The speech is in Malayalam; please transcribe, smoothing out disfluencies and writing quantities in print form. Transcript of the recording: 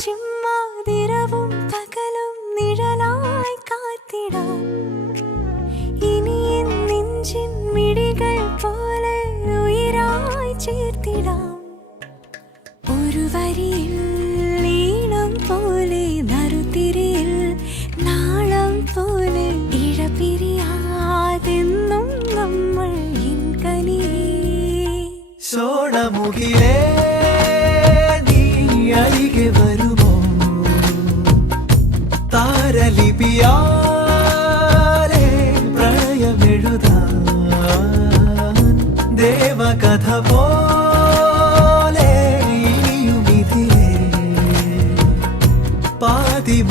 ചിമ്മാതിരവും പകലും നിഴലായി കാത്തിടാം. ഇനി നെഞ്ചിൻ മിഴികൾ പോലെ ഉയരായി ചേർത്തിടാം. ഒരു വരിയിൽ ഈണം പോലെ നറുതിരിയിൽ നാളം പോലെ ഇഴപിരിയാതെന്നും നമ്മൾ ഇൻകനിയേ. സോണമുകിലേ നീ അരികെ വരുമോ? താരലിപിയാലേ പ്രണയമെഴുതാൻ ദേവകഥ പോലെ ഇനിയുമിതിലേ പാതിമ